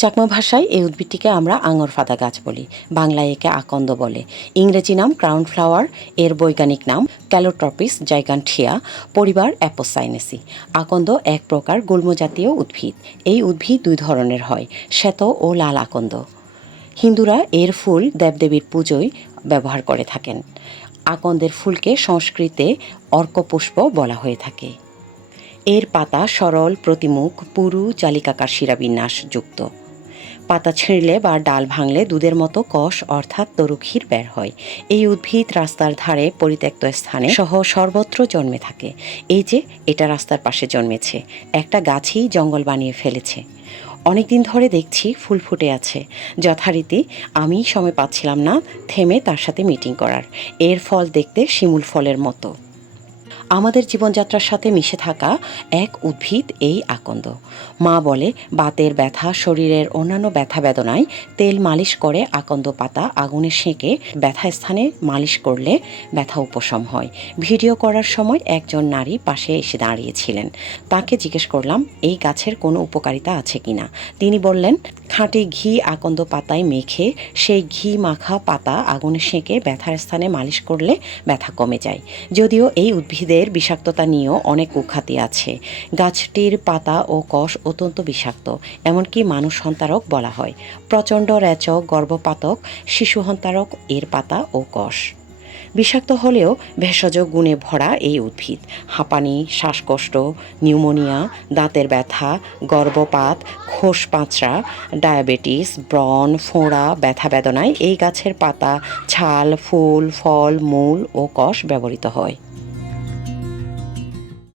চাকমা ভাষায় এই উদ্ভিদটিকে আমরা আঙর ফাদা গাছ বলি, বাংলায় একে আকন্দ বলে। ইংরেজি নাম ক্রাউন ফ্লাওয়ার, এর বৈজ্ঞানিক নাম ক্যালোট্রপিস জাইগান্ঠিয়া পরিবার অ্যাপোসাইনেসি। আকন্দ এক প্রকার গুল্মজাতীয় উদ্ভিদ। এই উদ্ভিদ দুই ধরনের হয়, শ্বেত ও লাল আকন্দ। হিন্দুরা এর ফুল দেবদেবীর পুজোয় ব্যবহার করে থাকেন। আকন্দের ফুলকে সংস্কৃতে অর্কপুষ্প বলা হয়ে থাকে। এর পাতা সরল, প্রতিমুখ, পুরু, জালিকাকার শিরাবিন্যাস যুক্ত। পাতা ছিঁড়লে বা ডাল ভাঙলে দুধের মতো কষ অর্থাৎ তরুক্ষীর বের হয়। এই উদ্ভিদ রাস্তার ধারে পরিত্যক্ত স্থানে সহ সর্বত্র জন্মে থাকে। এই যে, এটা রাস্তার পাশে জন্মেছে। একটা গাছই জঙ্গল বানিয়ে ফেলেছে। অনেকদিন ধরে দেখছি ফুল ফুটে আছে। যথারীতি আমি সময় পাচ্ছিলাম না থেমে তার সাথে মিটিং করার। এর ফল দেখতে শিমুল ফলের মতো। আমাদের জীবনযাত্রার সাথে মিশে থাকা এক উদ্ভিদ এই আকন্দ। মা বলে, বাতের ব্যথা, শরীরের অন্যান্য ব্যথা বেদনায় তেল মালিশ করে আকন্দ পাতা আগুনে সেঁকে ব্যথা স্থানে মালিশ করলে ব্যথা উপশম হয়। ভিডিও করার সময় একজন নারী পাশে এসে দাঁড়িয়েছিলেন। তাকে জিজ্ঞেস করলাম, এই গাছের কোনো উপকারিতা আছে কিনা তিনি বললেন, খাঁটি ঘি আকন্দ পাতায় মেখে সেই ঘি মাখা পাতা আগুনে সেঁকে ব্যথার স্থানে মালিশ করলে ব্যথা কমে যায়। যদিও এই উদ্ভিদের বিষাক্ততা নিয়েও অনেক কুখ্যাতি আছে। গাছটির পাতা ও কষ অত্যন্ত বিষাক্ত, এমনকি মানুষ হন্তারক বলা হয়। প্রচণ্ড রেচক গর্ভপাতক শিশু হন্তারক এর পাতা ও কষ। বিষাক্ত হলেও ভেষজ গুণে ভরা এই উদ্ভিদ। হাঁপানি, শ্বাসকষ্ট, নিউমোনিয়া, দাঁতের ব্যথা, গর্ভপাত, খোস পাঁচড়া, ডায়াবেটিস, ব্রণ, ফোঁড়া, ব্যথা বেদনায় এই গাছের পাতা, ছাল, ফুল, ফল, মূল ও কষ ব্যবহৃত হয়।